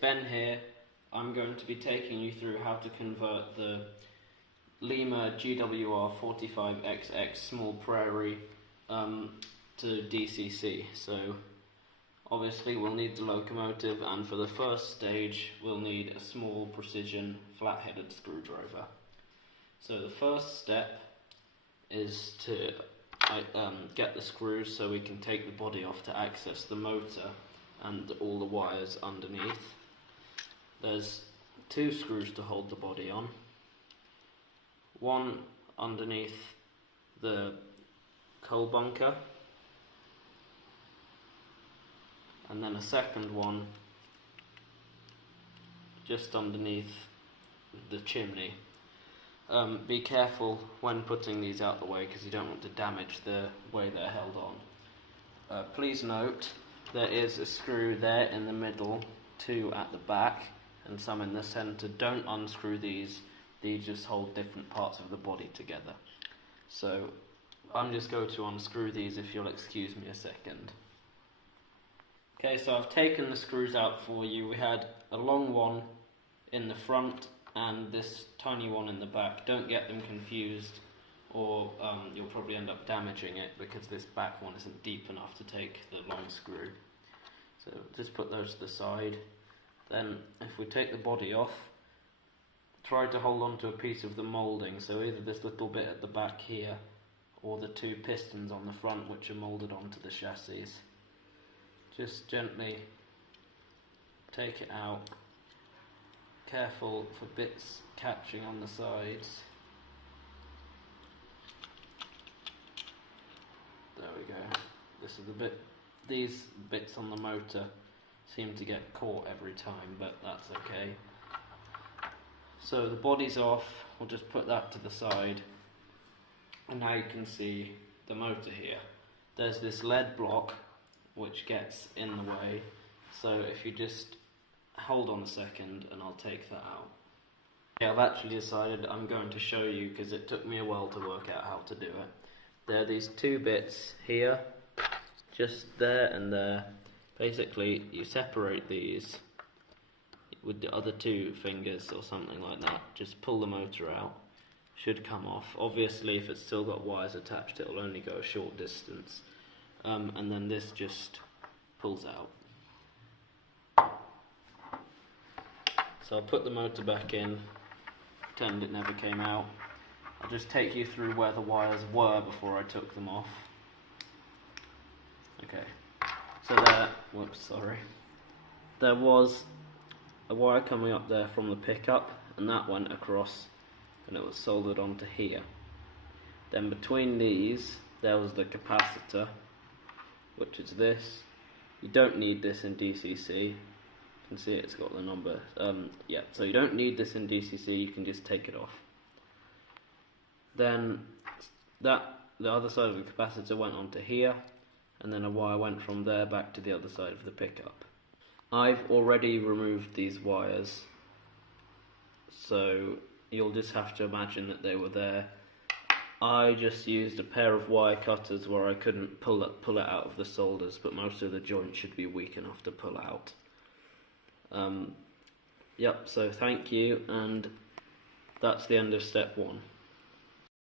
Ben here. I'm going to be taking you through how to convert the Lima GWR 45XX small Prairie to DCC. So obviously we'll need the locomotive, and for the first stage we'll need a small precision flat-headed screwdriver. So the first step is to get the screws so we can take the body off to access the motor and all the wires underneath. There's 2 screws to hold the body on, one underneath the coal bunker, and then a second one just underneath the chimney. Be careful when putting these out the way because you don't want to damage the way they're held on. Please note there is a screw there in the middle, 2 at the back and some in the centre. Don't unscrew these just hold different parts of the body together. So I'm just going to unscrew these, if you'll excuse me a second. Okay, so I've taken the screws out for you. We had a long one in the front and this tiny one in the back. Don't get them confused, or you'll probably end up damaging it because this back one isn't deep enough to take the long screw. So just put those to the side. Then if we take the body off, try to hold on to a piece of the moulding, so either this little bit at the back here or the 2 pistons on the front which are moulded onto the chassis. Just gently take it out. Careful for bits catching on the sides. There we go. This is the bit. These bits on the motor seem to get caught every time, but that's okay. So the body's off. We'll just put that to the side, and now you can see the motor here. There's this lead block which gets in the way, so if you just hold on a second and I'll take that out. Yeah, I've actually decided I'm going to show you because it took me a while to work out how to do it. There are these 2 bits here, just there and there. Basically you separate these with the other 2 fingers or something like that. Just pull the motor out, should come off. Obviously if it's still got wires attached it will only go a short distance, and then this just pulls out. So I'll put the motor back in, pretend it never came out. I'll just take you through where the wires were before I took them off. Okay, so there was a wire coming up there from the pickup, and that went across and it was soldered onto here. Then between these there was the capacitor, which is this. You don't need this in DCC. You can see it's got the number. Yeah, so you don't need this in DCC, you can just take it off. Then the other side of the capacitor went onto here, and then a wire went from there back to the other side of the pickup. I've already removed these wires, so you'll just have to imagine that they were there. I just used a pair of wire cutters where I couldn't pull it out of the solders, but most of the joints should be weak enough to pull out. Yep, so thank you, and that's the end of step 1.